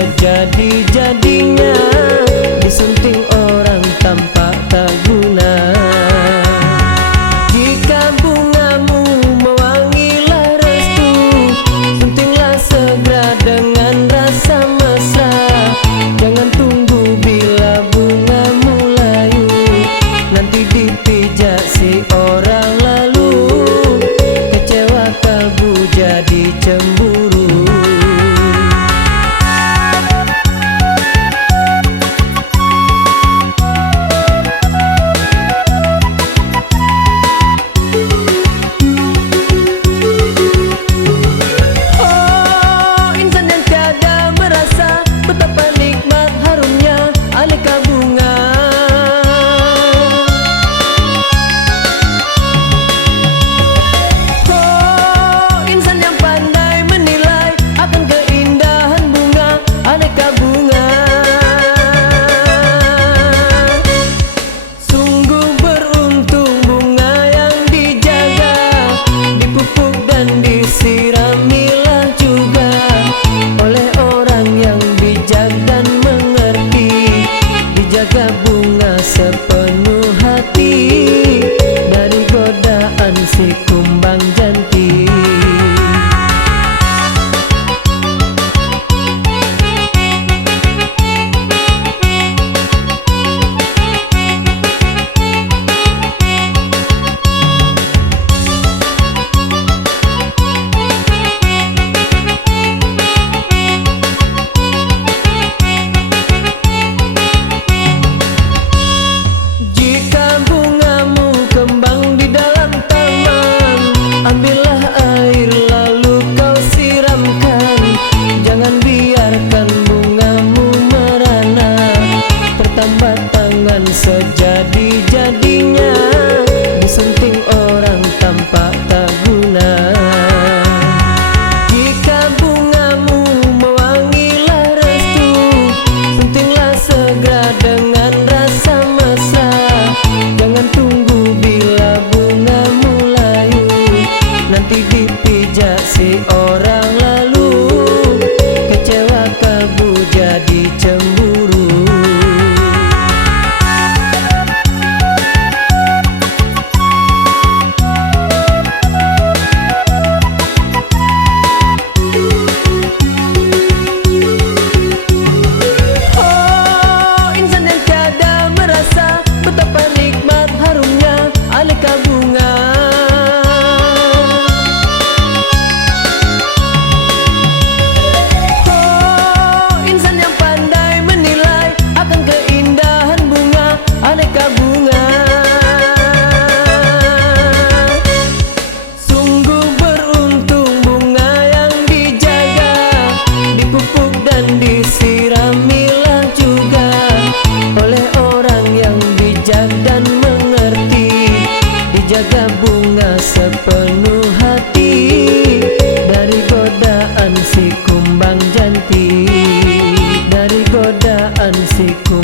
sejadi-jadinya, disunting orang tampak tak guna. Jika bungamu mewangilah restu, suntinglah segera dengan rasa mesra. Jangan tunggu bila bungamu layu, nanti dipijak si orang lalu. Kecewa kalbu jadi cemburu. Disiramilah juga oleh orang yang bijak dan mengerti. Dijaga bunga sepenuh hati dari godaan si kumbang janti. Sejadi-jadinya, disunting orang tampak tak guna. Jika bungamu mewangilah restu, suntinglah segera dengan rasa mesra. Jangan tunggu bila bungamu layu, nanti dipijak si orang lalu. Kecewa kalbu jadi cemburu. Betapa nikmat harumnya aneka bunga. Oh, insan yang pandai menilai akan keindahan bunga, aneka bunga. Sungguh beruntung bunga yang dijaga, dipupuk dan disiramilah juga oleh orang yang bijak dan mengerti. Dijaga bunga sepenuh hati dari godaan si kumbang janti, dari godaan si kumbang